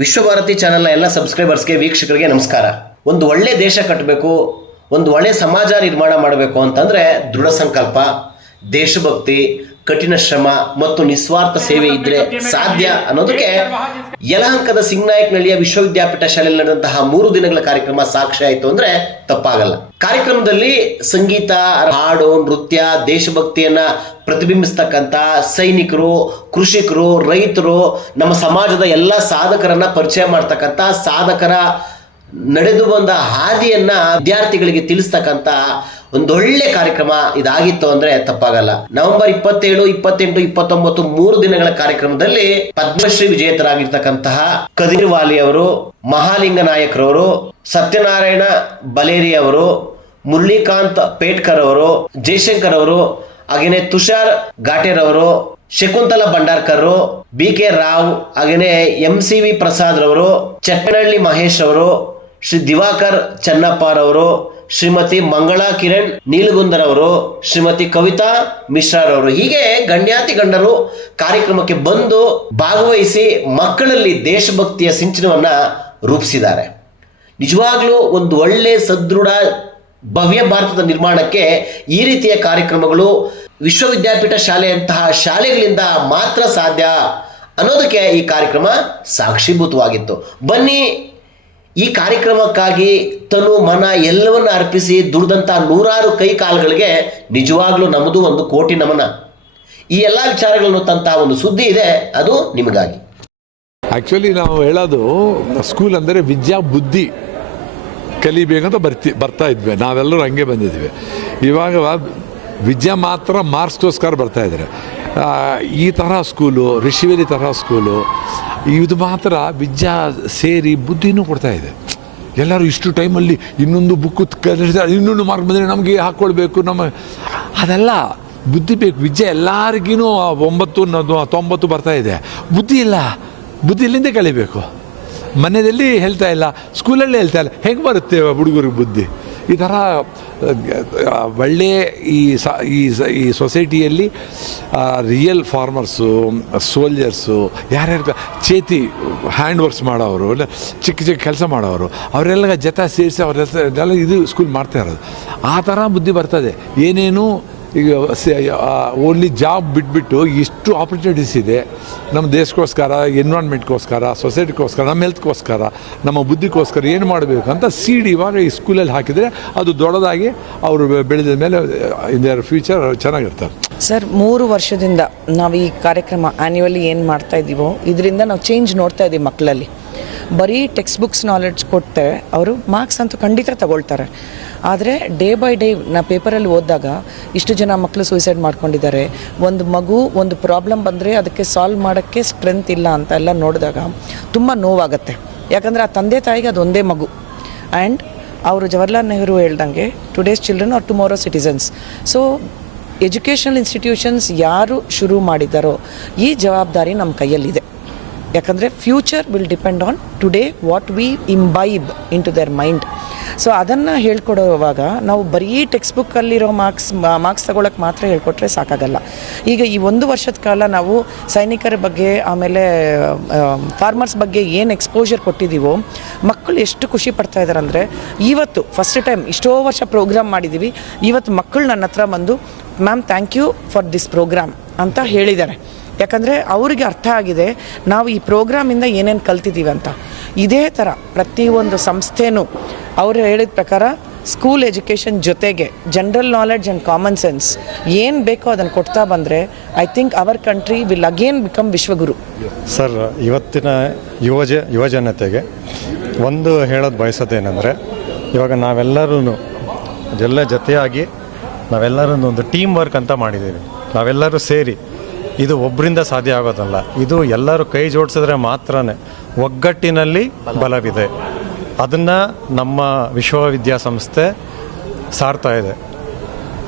ವಿಶ್ವಭಾರತಿ ಚಾನೆಲ್ನ ಎಲ್ಲ ಸಬ್ಸ್ಕ್ರೈಬರ್ಸ್ಗೆ ವೀಕ್ಷಕರಿಗೆ ನಮಸ್ಕಾರ. ಒಂದು ಒಳ್ಳೆ ದೇಶ ಕಟ್ಟಬೇಕು, ಒಂದು ಒಳ್ಳೆ ಸಮಾಜ ನಿರ್ಮಾಣ ಮಾಡಬೇಕು ಅಂತಂದ್ರೆ ದೃಢ ಸಂಕಲ್ಪ, ದೇಶಭಕ್ತಿ, ಕಠಿಣ ಶ್ರಮ ಮತ್ತು ನಿಸ್ವಾರ್ಥ ಸೇವೆ ಇದ್ರೆ ಸಾಧ್ಯ ಅನ್ನೋದಕ್ಕೆ ಯಲಹಂಕದ ಸಿಂಗನಾಯಕನಹಳ್ಳಿಯ ವಿಶ್ವವಿದ್ಯಾಪೀಠ ಶಾಲೆಯಲ್ಲಿ ನಡೆದಂತಹ 3 ದಿನಗಳ ಕಾರ್ಯಕ್ರಮ ಸಾಕ್ಷಿ ಆಯಿತು ಅಂದ್ರೆ ತಪ್ಪಾಗಲ್ಲ. ಕಾರ್ಯಕ್ರಮದಲ್ಲಿ ಸಂಗೀತ, ಹಾಡು, ನೃತ್ಯ, ದೇಶಭಕ್ತಿಯನ್ನ ಪ್ರತಿಬಿಂಬಿಸ್ತಕ್ಕಂಥ ಸೈನಿಕರು, ಕೃಷಿಕರು, ರೈತರು, ನಮ್ಮ ಸಮಾಜದ ಎಲ್ಲ ಸಾಧಕರನ್ನ ಪರಿಚಯ ಮಾಡ್ತಕ್ಕಂಥ, ಸಾಧಕರ ನಡೆದು ಬಂದ ಹಾದಿಯನ್ನ ವಿದ್ಯಾರ್ಥಿಗಳಿಗೆ ತಿಳಿಸ್ತಕ್ಕಂಥ ಒಂದೊಳ್ಳೆ ಕಾರ್ಯಕ್ರಮ ಇದಾಗಿತ್ತು ಅಂದ್ರೆ ತಪ್ಪಾಗಲ್ಲ. ನವೆಂಬರ್ 27, 28, 29 3 ದಿನಗಳ ಕಾರ್ಯಕ್ರಮದಲ್ಲಿ ಪದ್ಮಶ್ರೀ ವಿಜೇತರಾಗಿರ್ತಕ್ಕಂತಹ ಕದೀರ್ ವಾಲಿ ಅವರು, ಮಹಾಲಿಂಗ ನಾಯಕ್ರವರು, ಸತ್ಯನಾರಾಯಣ ಬಲೇರಿ ಅವರು, ಮುರಳೀಕಾಂತ್ ಪೇಟ್ಕರ್ ಅವರು, ಜಯಶಂಕರ್ ಅವರು, ಹಾಗೇನೆ ತುಷಾರ್ ಘಾಟೇರ್ ಅವರು, ಶಕುಂತಲಾ ಭಂಡಾರ್ಕರ್, BK ರಾವ್, ಹಾಗೇನೆ MCV ಪ್ರಸಾದ್ ರವರು, ಚಟ್ಟನಹಳ್ಳಿ ಮಹೇಶ್ ಅವರು, ಶ್ರೀ ದಿವಾಕರ್ ಚನ್ನಪ್ಪಾರ್ ಅವರು, ಶ್ರೀಮತಿ ಮಂಗಳಾ ಕಿರಣ್ ನೀಲಗುಂದರ್ ಅವರು, ಶ್ರೀಮತಿ ಕವಿತಾ ಮಿಶ್ರಾರವರು, ಹೀಗೆ ಗಣ್ಯಾತಿ ಗಣ್ಯರು ಕಾರ್ಯಕ್ರಮಕ್ಕೆ ಬಂದು ಭಾಗವಹಿಸಿ ಮಕ್ಕಳಲ್ಲಿ ದೇಶಭಕ್ತಿಯ ಸಿಂಚನವನ್ನ ರೂಪಿಸಿದ್ದಾರೆ. ನಿಜವಾಗ್ಲೂ ಒಂದು ಒಳ್ಳೆ ಸದೃಢ ಭವ್ಯ ಭಾರತದ ನಿರ್ಮಾಣಕ್ಕೆ ಈ ರೀತಿಯ ಕಾರ್ಯಕ್ರಮಗಳು ವಿಶ್ವವಿದ್ಯಾಪೀಠ ಶಾಲೆಯಂತಹ ಶಾಲೆಗಳಿಂದ ಮಾತ್ರ ಸಾಧ್ಯ ಅನ್ನೋದಕ್ಕೆ ಈ ಕಾರ್ಯಕ್ರಮ ಸಾಕ್ಷೀಭೂತವಾಗಿತ್ತು. ಬನ್ನಿ, ಈ ಕಾರ್ಯಕ್ರಮಕ್ಕಾಗಿ ತನು ಮನ ಎಲ್ಲವನ್ನ ಅರ್ಪಿಸಿ ದುಡಿದಂತಹ 100 ಕೈ ಕಾಲುಗಳಿಗೆ ನಿಜವಾಗ್ಲೂ ನಮ್ಮದು ಒಂದು ಕೋಟಿ ನಮನ. ಈ ಎಲ್ಲ ವಿಚಾರಗಳನ್ನು ತಂತಹ ಒಂದು ಸುದ್ದಿ ಇದೆ, ಅದು ನಿಮಗಾಗಿ. ಆ್ಯಕ್ಚುಲಿ ನಾವು ಹೇಳೋದು ಸ್ಕೂಲ್ ಅಂದರೆ ವಿದ್ಯಾ ಬುದ್ಧಿ ಕಲಿಬೇಕಂತ ಬರ್ತಾ ಇದ್ವಿ, ನಾವೆಲ್ಲರೂ ಹಂಗೆ ಬಂದಿದ್ವಿ. ಇವಾಗ ವಿದ್ಯೆ ಮಾತ್ರ ಮಾರ್ಕ್ಸ್ಗೋಸ್ಕರ ಬರ್ತಾಯಿದ್ದಾರೆ. ಈ ಥರ ಸ್ಕೂಲು, ಋಷಿವೇಲಿ ತರಹ ಸ್ಕೂಲು, ಇದು ಮಾತ್ರ ವಿದ್ಯಾ ಸೇರಿ ಬುದ್ಧಿನೂ ಕೊಡ್ತಾಯಿದೆ. ಎಲ್ಲರೂ ಇಷ್ಟು ಟೈಮಲ್ಲಿ ಇನ್ನೊಂದು ಬುಕ್ಕು ಇನ್ನೊಂದು ಮಾರ್ಕ್ ಬಂದರೆ ನಮಗೆ ಹಾಕ್ಕೊಳ್ಬೇಕು, ಅದೆಲ್ಲ ಬುದ್ಧಿ ಬೇಕು. ವಿದ್ಯೆ ಎಲ್ಲರಿಗೂ 9, 90 ಬರ್ತಾಯಿದೆ, ಬುದ್ಧಿ ಇಲ್ಲ. ಬುದ್ಧಿ ಇಲ್ಲಿಂದ ಕಲಿಬೇಕು. ಮನೆಯಲ್ಲಿ ಹೇಳ್ತಾ ಇಲ್ಲ, ಸ್ಕೂಲಲ್ಲೇ ಹೇಳ್ತಾ ಇಲ್ಲ, ಹೆಂಗೆ ಬರುತ್ತೆ ಹುಡುಗರಿಗೆ ಬುದ್ಧಿ? ಈ ಥರ ಒಳ್ಳೆಯ ಈ ಸೊಸೈಟಿಯಲ್ಲಿ ರಿಯಲ್ ಫಾರ್ಮರ್ಸು, ಸೋಲ್ಜರ್ಸು, ಯಾರ್ಯಾರು ಚೇತಿ ಹ್ಯಾಂಡ್ ವರ್ಕ್ಸ್ ಮಾಡೋರು, ಇಲ್ಲ ಚಿಕ್ಕ ಚಿಕ್ಕ ಕೆಲಸ ಮಾಡೋರು, ಅವರೆಲ್ಲ ಜೊತೆ ಸೇರಿಸಿ ಅವರೆಲ್ಲ ಇದು ಸ್ಕೂಲ್ ಮಾಡ್ತಾ ಇರೋದು. ಆ ಥರ ಬುದ್ಧಿ ಬರ್ತದೆ. ಏನೇನು ಈಗ ಓನ್ಲಿ ಜಾಬ್ ಬಿಟ್ಬಿಟ್ಟು ಇಷ್ಟು ಆಪರ್ಚುನಿಟೀಸ್ ಇದೆ ನಮ್ಮ ದೇಶಕ್ಕೋಸ್ಕರ, ಎನ್ವಿರಾನ್ಮೆಂಟ್ಗೋಸ್ಕರ, ಸೊಸೈಟಿಗೋಸ್ಕರ, ನಮ್ಮ ಹೆಲ್ತ್ಗೋಸ್ಕರ, ನಮ್ಮ ಬುದ್ಧಿಗೋಸ್ಕರ ಏನು ಮಾಡಬೇಕು ಅಂತ ಸೀಡ್ ಇವಾಗ ಈ ಸ್ಕೂಲಲ್ಲಿ ಹಾಕಿದರೆ ಅದು ದೊಡ್ಡದಾಗಿ ಅವರು ಬೆಳೆದ ಮೇಲೆ ಇನ್ ದೇರ್ ಫ್ಯೂಚರ್ ಚೆನ್ನಾಗಿರ್ತಾರೆ. ಸರ್, 3 ವರ್ಷದಿಂದ ನಾವು ಈ ಕಾರ್ಯಕ್ರಮ ಆ್ಯನ್ಯುವಲಿ ಏನು ಮಾಡ್ತಾ ಇದ್ದೀವೋ ಇದರಿಂದ ನಾವು ಚೇಂಜ್ ನೋಡ್ತಾ ಇದ್ದೀವಿ. ಮಕ್ಕಳಲ್ಲಿ ಬರೀ ಟೆಕ್ಸ್ಟ್ ಬುಕ್ಸ್ ನಾಲೆಡ್ಜ್ ಕೊಟ್ಟರೆ ಅವರು ಮಾರ್ಕ್ಸ್ ಅಂತೂ ಖಂಡಿತ ತಗೊಳ್ತಾರೆ. ಆದರೆ ಡೇ ಬೈ ಡೇ ನಾ ಪೇಪರಲ್ಲಿ ಓದಿದಾಗ ಇಷ್ಟು ಜನ ಮಕ್ಕಳು ಸೂಸೈಡ್ ಮಾಡ್ಕೊಂಡಿದ್ದಾರೆ, ಒಂದು ಮಗು ಒಂದು ಪ್ರಾಬ್ಲಮ್ ಬಂದರೆ ಅದಕ್ಕೆ ಸಾಲ್ವ್ ಮಾಡೋಕ್ಕೆ ಸ್ಟ್ರೆಂತ್ ಇಲ್ಲ ಅಂತ ಎಲ್ಲ ನೋಡಿದಾಗ ತುಂಬ ನೋವಾಗುತ್ತೆ. ಯಾಕಂದರೆ ಆ ತಂದೆ ತಾಯಿಗೆ ಅದು ಒಂದೇ ಮಗು. ಆ್ಯಂಡ್ ಅವರು ಜವಾಹರ್ಲಾಲ್ ನೆಹರು ಹೇಳ್ದಂಗೆ today's children are tomorrow citizens. So educational institutions ಯಾರು ಶುರು ಮಾಡಿದ್ದಾರೋ ಈ ಜವಾಬ್ದಾರಿ ನಮ್ಮ ಕೈಯಲ್ಲಿದೆ. ಯಾಕಂದರೆ future will depend on today what we imbibe into their mind. So ಅದನ್ನು ಹೇಳ್ಕೊಡುವಾಗ ನಾವು ಬರೀ ಟೆಕ್ಸ್ಟ್ ಬುಕ್ಕಲ್ಲಿರೋ ಮಾರ್ಕ್ಸ್ ತಗೊಳಕ್ಕೆ ಮಾತ್ರ ಹೇಳ್ಕೊಟ್ರೆ ಸಾಕಾಗಲ್ಲ. ಈಗ ಈ 1 ವರ್ಷದ ಕಾಲ ನಾವು ಸೈನಿಕರ ಬಗ್ಗೆ, ಆಮೇಲೆ ಫಾರ್ಮರ್ಸ್ ಬಗ್ಗೆ ಏನು ಎಕ್ಸ್ಪೋಜರ್ ಕೊಟ್ಟಿದ್ದೀವೋ ಮಕ್ಕಳು ಎಷ್ಟು ಖುಷಿ ಪಡ್ತಾ ಇದ್ದಾರೆ ಅಂದರೆ, ಇವತ್ತು ಫಸ್ಟ್ ಟೈಮ್ ಇಷ್ಟೋ ವರ್ಷ ಪ್ರೋಗ್ರಾಮ್ ಮಾಡಿದ್ದೀವಿ, ಇವತ್ತು ಮಕ್ಕಳು ನನ್ನ ಹತ್ರ ಬಂದು ma'am thank you for this program ಅಂತ ಹೇಳಿದ್ದಾರೆ. ಯಾಕಂದರೆ ಅವರಿಗೆ ಅರ್ಥ ಆಗಿದೆ ನಾವು ಈ ಪ್ರೋಗ್ರಾಮಿಂದ ಏನೇನು ಕಲ್ತಿದ್ದೀವಿ ಅಂತ. ಇದೇ ಥರ ಪ್ರತಿಯೊಂದು ಸಂಸ್ಥೆನೂ ಅವರು ಹೇಳಿದ ಪ್ರಕಾರ ಸ್ಕೂಲ್ ಎಜುಕೇಷನ್ ಜೊತೆಗೆ general knowledge and common sense ಏನು ಬೇಕೋ ಅದನ್ನು ಕೊಡ್ತಾ ಬಂದರೆ I think our country will again become ವಿಶ್ವಗುರು. ಸರ್, ಇವತ್ತಿನ ಯುವಜನತೆಗೆ ಒಂದು ಹೇಳೋದು ಬಯಸೋದೇನೆಂದರೆ, ಇವಾಗ ನಾವೆಲ್ಲರೂ ಎಲ್ಲ ಜೊತೆಯಾಗಿ ನಾವೆಲ್ಲರೂ ಒಂದು ಟೀಮ್ ವರ್ಕ್ ಅಂತ ಮಾಡಿದ್ದೀವಿ. ನಾವೆಲ್ಲರೂ ಸೇರಿ, ಇದು ಒಬ್ಬರಿಂದ ಸಾಧ್ಯ ಆಗೋದಲ್ಲ, ಇದು ಎಲ್ಲರೂ ಕೈ ಜೋಡಿಸಿದ್ರೆ ಮಾತ್ರ ಒಗ್ಗಟ್ಟಿನಲ್ಲಿ ಬಲವಿದೆ. ಅದನ್ನು ನಮ್ಮ ವಿಶ್ವವಿದ್ಯಾಸಂಸ್ಥೆ ಸಾರ್ತಾ ಇದೆ.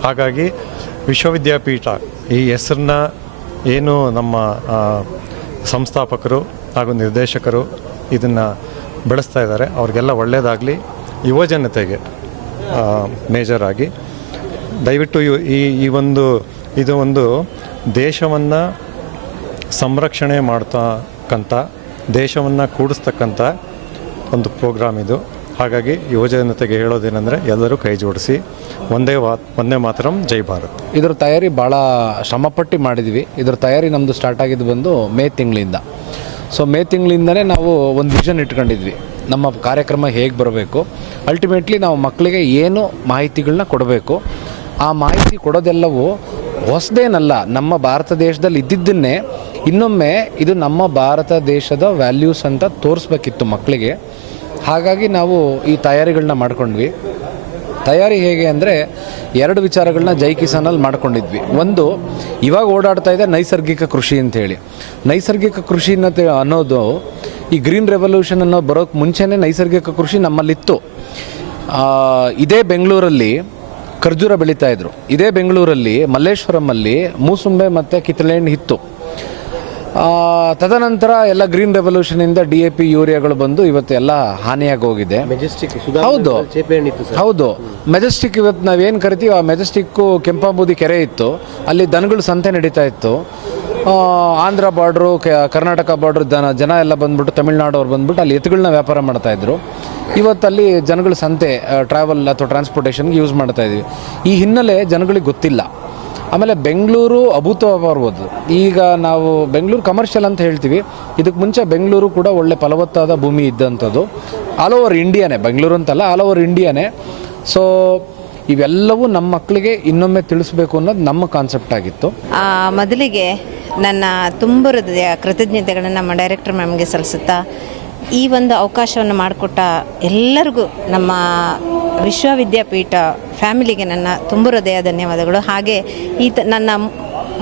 ಹಾಗಾಗಿ ವಿಶ್ವವಿದ್ಯಾಪೀಠ ಈ ಹೆಸರನ್ನ ಏನು ನಮ್ಮ ಸಂಸ್ಥಾಪಕರು ಹಾಗೂ ನಿರ್ದೇಶಕರು ಇದನ್ನು ಬೆಳೆಸ್ತಾ ಇದ್ದಾರೆ, ಅವ್ರಿಗೆಲ್ಲ ಒಳ್ಳೆಯದಾಗಲಿ. ಯುವಜನತೆಗೆ ಮೇಜರಾಗಿ ದಯವಿಟ್ಟು ಇದು ಒಂದು ದೇಶವನ್ನು ಸಂರಕ್ಷಣೆ ಮಾಡ್ತಕ್ಕಂಥ ದೇಶವನ್ನು ಕೂಡಿಸ್ತಕ್ಕಂಥ ಒಂದು ಪ್ರೋಗ್ರಾಮ್ ಇದು. ಹಾಗಾಗಿ ಯುವಜನತೆಗೆ ಹೇಳೋದೇನೆಂದರೆ ಎಲ್ಲರೂ ಕೈ ಜೋಡಿಸಿ ಒಂದೇ ಮಾತರಂ ಜೈ ಭಾರತ್. ಇದ್ರ ತಯಾರಿ ಭಾಳ ಶ್ರಮಪಟ್ಟು ಮಾಡಿದ್ವಿ. ಇದ್ರ ತಯಾರಿ ನಮ್ಮದು ಸ್ಟಾರ್ಟ್ ಆಗಿದ್ದು ಬಂದು ಮೇ ತಿಂಗಳಿಂದ. ಸೊ ಮೇ ತಿಂಗಳಿಂದನೇ ನಾವು ಒಂದು ವಿಷನ್ ಇಟ್ಕೊಂಡಿದ್ವಿ, ನಮ್ಮ ಕಾರ್ಯಕ್ರಮ ಹೇಗೆ ಬರಬೇಕು, ಅಲ್ಟಿಮೇಟ್ಲಿ ನಾವು ಮಕ್ಕಳಿಗೆ ಏನು ಮಾಹಿತಿಗಳನ್ನ ಕೊಡಬೇಕು. ಆ ಮಾಹಿತಿ ಕೊಡೋದೆಲ್ಲವೂ ಹೊಸದೇನಲ್ಲ, ನಮ್ಮ ಭಾರತ ದೇಶದಲ್ಲಿ ಇದ್ದಿದ್ದನ್ನೇ ಇನ್ನೊಮ್ಮೆ ಇದು ನಮ್ಮ ಭಾರತ ದೇಶದ ವ್ಯಾಲ್ಯೂಸ್ ಅಂತ ತೋರಿಸ್ಬೇಕಿತ್ತು ಮಕ್ಕಳಿಗೆ. ಹಾಗಾಗಿ ನಾವು ಈ ತಯಾರಿಗಳನ್ನ ಮಾಡ್ಕೊಂಡ್ವಿ. ತಯಾರಿ ಹೇಗೆ ಅಂದರೆ 2 ವಿಚಾರಗಳನ್ನ ಜೈ ಕಿಸಾನಲ್ಲಿ ಮಾಡ್ಕೊಂಡಿದ್ವಿ. ಒಂದು, ಇವಾಗ ಓಡಾಡ್ತಾ ಇದೆ ನೈಸರ್ಗಿಕ ಕೃಷಿ ಅಂಥೇಳಿ. ನೈಸರ್ಗಿಕ ಕೃಷಿ ಅನ್ನೋದು ಈ ಗ್ರೀನ್ ರೆವಲ್ಯೂಷನ್ ಅನ್ನೋ ಬರೋಕ್ಕೆ ಮುಂಚೆನೇ ನೈಸರ್ಗಿಕ ಕೃಷಿ ನಮ್ಮಲ್ಲಿತ್ತು. ಇದೇ ಬೆಂಗಳೂರಲ್ಲಿ ಖರ್ಜೂರ ಬೆಳೀತಾಯಿದ್ರು, ಇದೇ ಬೆಂಗಳೂರಲ್ಲಿ ಮಲ್ಲೇಶ್ವರಮಲ್ಲಿ ಮೂಸುಂಬೆ ಮತ್ತು ಕಿತ್ತಳೆಹಣ್ಣು ಇತ್ತು. ತದನಂತರ ಎಲ್ಲ ಗ್ರೀನ್ ರೆವಲ್ಯೂಷನಿಂದ DAP ಯೂರಿಯಾಗಳು ಬಂದು ಇವತ್ತು ಎಲ್ಲ ಹಾನಿಯಾಗಿ ಹೋಗಿದೆ. ಹೌದು ಮೆಜೆಸ್ಟಿಕ್ ಇವತ್ತು ನಾವೇನು ಕರಿತೀವಿ ಆ ಮೆಜೆಸ್ಟಿಕ್ಕು ಕೆಂಪಾಂಬುದಿ ಕೆರೆ ಇತ್ತು, ಅಲ್ಲಿ ದನಗಳು ಸಂತೆ ನಡೀತಾ ಇತ್ತು. ಆಂಧ್ರ ಬಾರ್ಡ್ರು ಕರ್ನಾಟಕ ಬಾರ್ಡ್ರು ಜನ ಎಲ್ಲ ಬಂದ್ಬಿಟ್ಟು ತಮಿಳ್ನಾಡು ಬಂದ್ಬಿಟ್ಟು ಅಲ್ಲಿ ಎತ್ತುಗಳನ್ನ ವ್ಯಾಪಾರ ಮಾಡ್ತಾಯಿದ್ರು. ಇವತ್ತಲ್ಲಿ ಜನಗಳು ಸಂತೆ ಟ್ರಾವೆಲ್ ಅಥವಾ ಟ್ರಾನ್ಸ್ಪೋರ್ಟೇಷನ್ಗೆ ಯೂಸ್ ಮಾಡ್ತಾಯಿದ್ವಿ. ಈ ಹಿನ್ನೆಲೆ ಜನಗಳಿಗೆ ಗೊತ್ತಿಲ್ಲ. ಆಮೇಲೆ ಬೆಂಗಳೂರು ಅಭೂತಪೂರ್ವದ್ದು. ಈಗ ನಾವು ಬೆಂಗಳೂರು ಕಮರ್ಷಿಯಲ್ ಅಂತ ಹೇಳ್ತೀವಿ, ಇದಕ್ಕೆ ಮುಂಚೆ ಬೆಂಗಳೂರು ಕೂಡ ಒಳ್ಳೆ ಫಲವತ್ತಾದ ಭೂಮಿ ಇದ್ದಂಥದ್ದು. ಆಲ್ ಓವರ್ ಇಂಡಿಯಾನೇ, ಬೆಂಗಳೂರು ಅಂತಲ್ಲ, ಆಲ್ ಓವರ್ ಇಂಡಿಯಾನೇ. ಸೊ ಇವೆಲ್ಲವೂ ನಮ್ಮ ಮಕ್ಕಳಿಗೆ ಇನ್ನೊಮ್ಮೆ ತಿಳಿಸ್ಬೇಕು ಅನ್ನೋದು ನಮ್ಮ ಕಾನ್ಸೆಪ್ಟ್ ಆಗಿತ್ತು. ಮೊದಲಿಗೆ ನನ್ನ ತುಂಬ ಹೃದಯ ಕೃತಜ್ಞತೆಗಳನ್ನು ನಮ್ಮ ಡೈರೆಕ್ಟರ್ ಮ್ಯಾಮ್ಗೆ ಸಲ್ಲಿಸುತ್ತಾ, ಈ ಒಂದು ಅವಕಾಶವನ್ನು ಮಾಡಿಕೊಟ್ಟ ಎಲ್ಲರಿಗೂ ನಮ್ಮ ವಿಶ್ವವಿದ್ಯಾಪೀಠ ಫ್ಯಾಮಿಲಿಗೆ ನನ್ನ ತುಂಬ ಹೃದಯ ಧನ್ಯವಾದಗಳು. ಹಾಗೆ ನನ್ನ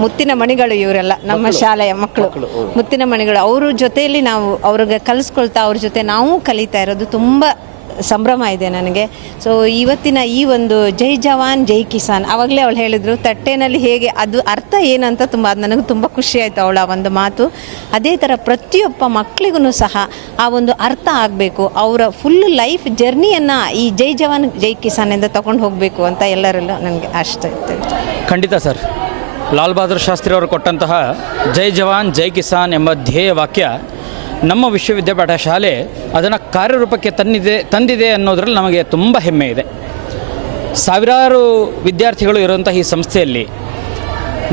ಮುತ್ತಿನ ಮಣಿಗಳು ಇವರೆಲ್ಲ ನಮ್ಮ ಶಾಲೆಯ ಮಕ್ಕಳು, ಮುತ್ತಿನ ಮಣಿಗಳು. ಅವ್ರ ಜೊತೆಯಲ್ಲಿ ನಾವು ಅವ್ರಿಗೆ ಕಲಿಸ್ಕೊಳ್ತಾ ಅವ್ರ ಜೊತೆ ನಾವು ಕಲಿತಾ ಇರೋದು ತುಂಬ ಸಂಭ್ರಮ ಇದೆ ನನಗೆ. ಸೊ ಇವತ್ತಿನ ಈ ಒಂದು ಜೈ ಜವಾನ್ ಜೈ ಕಿಸಾನ್, ಆವಾಗಲೇ ಅವಳು ಹೇಳಿದರು ತಟ್ಟೆನಲ್ಲಿ ಹೇಗೆ, ಅದು ಅರ್ಥ ಏನಂತ ತುಂಬ, ಅದು ನನಗೆ ತುಂಬ ಖುಷಿ ಆಯಿತು ಅವಳ ಒಂದು ಮಾತು. ಅದೇ ಥರ ಪ್ರತಿಯೊಬ್ಬ ಮಕ್ಕಳಿಗೂ ಸಹ ಆ ಒಂದು ಅರ್ಥ ಆಗಬೇಕು, ಅವರ ಫುಲ್ ಲೈಫ್ ಜರ್ನಿಯನ್ನು ಈ ಜೈ ಜವಾನ್ ಜೈ ಕಿಸಾನಿಂದ ತಗೊಂಡು ಹೋಗಬೇಕು ಅಂತ ಎಲ್ಲರಲ್ಲೂ ನನಗೆ ಆಶೆ ಇರ್ತದೆ. ಖಂಡಿತ ಸರ್, ಲಾಲ್ ಬಹದ್ದೂರ್ ಶಾಸ್ತ್ರಿ ಅವರು ಕೊಟ್ಟಂತಹ ಜೈ ಜವಾನ್ ಜೈ ಕಿಸಾನ್ ಎಂಬ ಧ್ಯೇಯ ವಾಕ್ಯ ನಮ್ಮ ವಿಶ್ವವಿದ್ಯಾಪೀಠ ಶಾಲೆ ಅದನ್ನು ಕಾರ್ಯರೂಪಕ್ಕೆ ತಂದಿದೆ ಅನ್ನೋದರಲ್ಲಿ ನಮಗೆ ತುಂಬ ಹೆಮ್ಮೆ ಇದೆ. ಸಾವಿರಾರು ವಿದ್ಯಾರ್ಥಿಗಳು ಇರುವಂಥ ಈ ಸಂಸ್ಥೆಯಲ್ಲಿ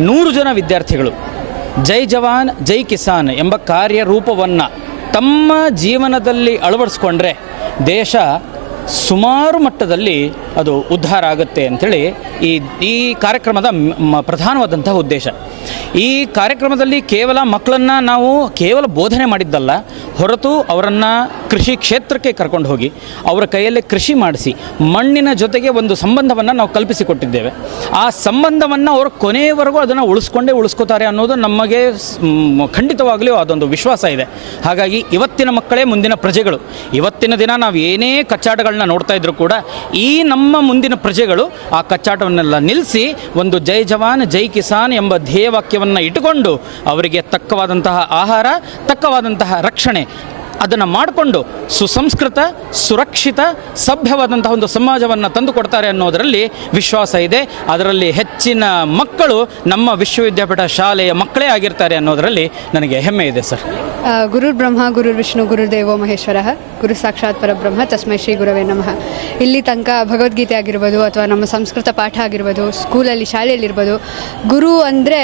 100 ಜನ ವಿದ್ಯಾರ್ಥಿಗಳು ಜೈ ಜವಾನ್ ಜೈ ಕಿಸಾನ್ ಎಂಬ ಕಾರ್ಯರೂಪವನ್ನು ತಮ್ಮ ಜೀವನದಲ್ಲಿ ಅಳವಡಿಸ್ಕೊಂಡ್ರೆ ದೇಶ ಸುಮಾರು ಮಟ್ಟದಲ್ಲಿ ಅದು ಉದ್ಧಾರ ಆಗುತ್ತೆ ಅಂಥೇಳಿ ಈ ಕಾರ್ಯಕ್ರಮದ ಪ್ರಧಾನವಾದಂತಹ ಉದ್ದೇಶ. ಈ ಕಾರ್ಯಕ್ರಮದಲ್ಲಿ ಕೇವಲ ಮಕ್ಕಳನ್ನು ನಾವು ಕೇವಲ ಬೋಧನೆ ಮಾಡಿದ್ದಲ್ಲ, ಹೊರತು ಅವರನ್ನು ಕೃಷಿ ಕ್ಷೇತ್ರಕ್ಕೆ ಕರ್ಕೊಂಡು ಹೋಗಿ ಅವರ ಕೈಯಲ್ಲೇ ಕೃಷಿ ಮಾಡಿಸಿ ಮಣ್ಣಿನ ಜೊತೆಗೆ ಒಂದು ಸಂಬಂಧವನ್ನು ನಾವು ಕಲ್ಪಿಸಿಕೊಟ್ಟಿದ್ದೇವೆ. ಆ ಸಂಬಂಧವನ್ನು ಅವರು ಕೊನೆಯವರೆಗೂ ಅದನ್ನು ಉಳಿಸ್ಕೋತಾರೆ ಅನ್ನೋದು ನಮಗೆ ಖಂಡಿತವಾಗಲೂ ಅದೊಂದು ವಿಶ್ವಾಸ ಇದೆ. ಹಾಗಾಗಿ ಇವತ್ತಿನ ಮಕ್ಕಳೇ ಮುಂದಿನ ಪ್ರಜೆಗಳು. ಇವತ್ತಿನ ದಿನ ನಾವು ಏನೇ ಕಚ್ಚಾಟಗಳನ್ನ ನೋಡ್ತಾ ಇದ್ರು ಕೂಡ ಈ ನಮ್ಮ ಮುಂದಿನ ಪ್ರಜೆಗಳು ಆ ಕಚ್ಚಾಟವನ್ನೆಲ್ಲ ನಿಲ್ಲಿಸಿ ಒಂದು ಜೈ ಜವಾನ್ ಜೈ ಕಿಸಾನ್ ಎಂಬ ಧ್ಯೇಯವಾಕ್ಯವನ್ನು ಇಟ್ಟುಕೊಂಡು ಅವರಿಗೆ ತಕ್ಕವಾದಂತಹ ಆಹಾರ, ತಕ್ಕವಾದಂತಹ ರಕ್ಷಣೆ ಅದನ್ನು ಮಾಡಿಕೊಂಡು ಸುಸಂಸ್ಕೃತ, ಸುರಕ್ಷಿತ, ಸಭ್ಯವಾದಂತಹ ಒಂದು ಸಮಾಜವನ್ನು ತಂದುಕೊಡ್ತಾರೆ ಅನ್ನೋದರಲ್ಲಿ ವಿಶ್ವಾಸ ಇದೆ. ಅದರಲ್ಲಿ ಹೆಚ್ಚಿನ ಮಕ್ಕಳು ನಮ್ಮ ವಿಶ್ವವಿದ್ಯಾಪೀಠ ಶಾಲೆಯ ಮಕ್ಕಳೇ ಆಗಿರ್ತಾರೆ ಅನ್ನೋದರಲ್ಲಿ ನನಗೆ ಹೆಮ್ಮೆ ಇದೆ ಸರ್. ಗುರುರ್ ಬ್ರಹ್ಮ ಗುರುರ್ ವಿಷ್ಣು ಗುರುರ್ದೇವೋ ಮಹೇಶ್ವರ ಗುರು ಸಾಕ್ಷಾತ್ ಪರಬ್ರಹ್ಮ ತಸ್ಮೈ ಶ್ರೀ ಗುರವೇ ನಮಃ. ಇಲ್ಲಿ ತನಕ ಭಗವದ್ಗೀತೆ ಆಗಿರ್ಬೋದು ಅಥವಾ ನಮ್ಮ ಸಂಸ್ಕೃತ ಪಾಠ ಆಗಿರ್ಬೋದು, ಸ್ಕೂಲಲ್ಲಿ ಶಾಲೆಯಲ್ಲಿರ್ಬೋದು, ಗುರು ಅಂದರೆ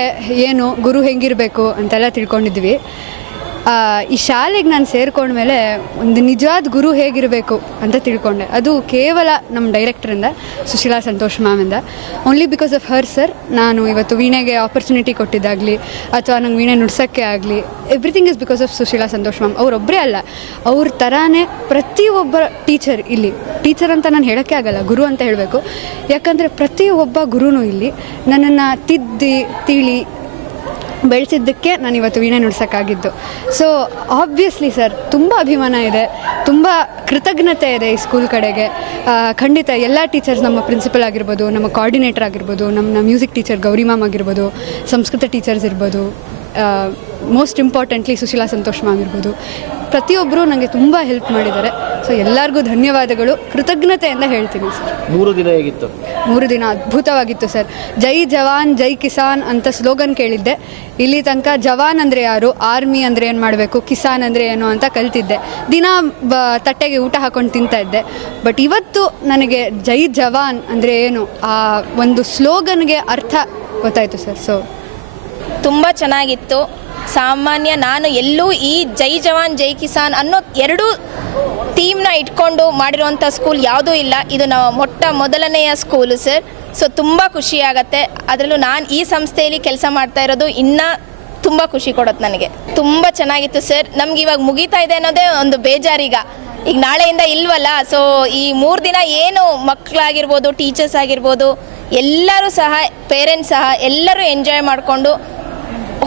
ಏನು, ಗುರು ಹೆಂಗಿರಬೇಕು ಅಂತೆಲ್ಲ ತಿಳ್ಕೊಂಡಿದ್ವಿ. ಈ ಶಾಲೆಗೆ ನಾನು ಸೇರ್ಕೊಂಡ್ಮೇಲೆ ಒಂದು ನಿಜವಾದ ಗುರು ಹೇಗಿರಬೇಕು ಅಂತ ತಿಳ್ಕೊಂಡೆ. ಅದು ಕೇವಲ ನಮ್ಮ ಡೈರೆಕ್ಟ್ರಿಂದ, ಸುಶೀಲಾ ಸಂತೋಷ್ ಮ್ಯಾಮಿಂದ. Only because of her sir ನಾನು ಇವತ್ತು ವೀಣೆಗೆ ಆಪರ್ಚುನಿಟಿ ಕೊಟ್ಟಿದ್ದಾಗಲಿ ಅಥವಾ ನಂಗೆ ವೀಣೆ ನುಡ್ಸೋಕ್ಕೆ ಆಗಲಿ, everything is because of Sushila Santosh ma'am. ಅವರೊಬ್ಬರೇ ಅಲ್ಲ, ಅವ್ರ ಥರಾನೇ ಪ್ರತಿಯೊಬ್ಬ ಟೀಚರ್ ಇಲ್ಲಿ, ಟೀಚರ್ ಅಂತ ನಾನು ಹೇಳೋಕ್ಕೆ ಆಗಲ್ಲ, ಗುರು ಅಂತ ಹೇಳಬೇಕು. ಯಾಕಂದರೆ ಪ್ರತಿಯೊಬ್ಬ ಗುರುನೂ ಇಲ್ಲಿ ನನ್ನನ್ನು ತಿದ್ದಿ ತಿಳಿ ಬೆಳೆಸಿದ್ದಕ್ಕೆ ನಾನು ಇವತ್ತು ವೀಣೆ ನುಡ್ಸೋಕ್ಕಾಗಿದ್ದು. ಸೊ ಆಬ್ವಿಯಸ್ಲಿ ಸರ್ ತುಂಬ ಅಭಿಮಾನ ಇದೆ, ತುಂಬ ಕೃತಜ್ಞತೆ ಇದೆ ಈ ಸ್ಕೂಲ್ ಕಡೆಗೆ. ಖಂಡಿತ ಎಲ್ಲ ಟೀಚರ್ಸ್, ನಮ್ಮ ಪ್ರಿನ್ಸಿಪಲ್ ಆಗಿರ್ಬೋದು, ನಮ್ಮ ಕೋಆರ್ಡಿನೇಟರ್ ಆಗಿರ್ಬೋದು, ನಮ್ಮ ಮ್ಯೂಸಿಕ್ ಟೀಚರ್ ಗೌರಿ ಮ್ಯಾಮ್ ಆಗಿರ್ಬೋದು, ಸಂಸ್ಕೃತ ಟೀಚರ್ಸ್ ಇರ್ಬೋದು, most importantly Sushila Santosh ma'am ಇರ್ಬೋದು, ಪ್ರತಿಯೊಬ್ಬರು ನನಗೆ ತುಂಬ ಹೆಲ್ಪ್ ಮಾಡಿದ್ದಾರೆ. ಸೊ ಎಲ್ಲರಿಗೂ ಧನ್ಯವಾದಗಳು, ಕೃತಜ್ಞತೆಯಿಂದ ಹೇಳ್ತೀನಿ ಸರ್. 3 ದಿನ ಹೇಗಿತ್ತು? 3 ದಿನ ಅದ್ಭುತವಾಗಿತ್ತು ಸರ್. ಜೈ ಜವಾನ್ ಜೈ ಕಿಸಾನ್ ಅಂತ ಸ್ಲೋಗನ್ ಕೇಳಿದ್ದೆ. ಇಲ್ಲಿ ತನಕ ಜವಾನ್ ಅಂದರೆ ಯಾರು, ಆರ್ಮಿ ಅಂದರೆ ಏನು ಮಾಡಬೇಕು, ಕಿಸಾನ್ ಅಂದರೆ ಏನು ಅಂತ ಕಲ್ತಿದ್ದೆ. ದಿನ ತಟ್ಟೆಗೆ ಊಟ ಹಾಕೊಂಡು ತಿಂತಾ ಇದ್ದೆ. ಬಟ್ ಇವತ್ತು ನನಗೆ ಜೈ ಜವಾನ್ ಅಂದರೆ ಏನು, ಆ ಒಂದು ಸ್ಲೋಗನ್ಗೆ ಅರ್ಥ ಗೊತ್ತಾಯಿತು ಸರ್. ಸೊ ತುಂಬ ಚೆನ್ನಾಗಿತ್ತು. ಸಾಮಾನ್ಯ ನಾನು ಎಲ್ಲೂ ಈ ಜೈ ಜವಾನ್ ಜೈ ಕಿಸಾನ್ ಅನ್ನೋ 2 ಥೀಮ್ನ ಇಟ್ಕೊಂಡು ಮಾಡಿರುವಂಥ ಸ್ಕೂಲ್ ಯಾವುದೂ ಇಲ್ಲ. ಇದು ಮೊದಲನೆಯ ಸ್ಕೂಲು ಸರ್. ಸೊ ತುಂಬ ಖುಷಿಯಾಗತ್ತೆ. ಅದರಲ್ಲೂ ನಾನು ಈ ಸಂಸ್ಥೆಯಲ್ಲಿ ಕೆಲಸ ಮಾಡ್ತಾ ಇರೋದು ಇನ್ನೂ ತುಂಬ ಖುಷಿ ಕೊಡುತ್ತೆ ನನಗೆ. ತುಂಬ ಚೆನ್ನಾಗಿತ್ತು ಸರ್. ನಮ್ಗೆ ಇವಾಗ ಮುಗೀತಾ ಇದೆ ಅನ್ನೋದೇ ಒಂದು ಬೇಜಾರೀಗ. ಈಗ ನಾಳೆಯಿಂದ ಇಲ್ವಲ್ಲ. ಸೊ ಈ 3 ದಿನ ಏನು ಮಕ್ಕಳಾಗಿರ್ಬೋದು, ಟೀಚರ್ಸ್ ಆಗಿರ್ಬೋದು, ಎಲ್ಲರೂ ಸಹ, ಪೇರೆಂಟ್ಸ್ ಸಹ ಎಲ್ಲರೂ ಎಂಜಾಯ್ ಮಾಡಿಕೊಂಡು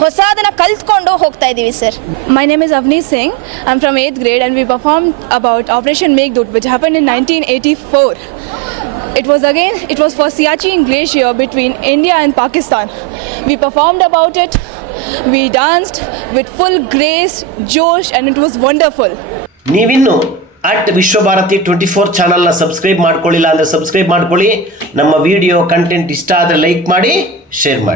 ಹೊಸದನ್ನು ಕಲ್ತ್ಕೊಂಡು ಹೋಗ್ತಾ ಇದ್ದೀವಿ sir. My name is Avni Singh. I'm from 8th grade and we performed about Operation Meghdut, which happened in 1984. It was for Siachen Glacier between India and Pakistan. We performed about it. We danced with full grace, josh, and it was wonderful. ನೀವಿನ್ನು @ವಿಶ್ವಭಾರತಿ 24 ಚಾನಲ್ನ subscribe ಮಾಡ್ಕೊಳ್ಳಿಲ್ಲ ಅಂದರೆ subscribe ಮಾಡ್ಕೊಳ್ಳಿ. ನಮ್ಮ video content ಇಷ್ಟ ಆದರೆ like ಮಾಡಿ, share ಮಾಡಿ.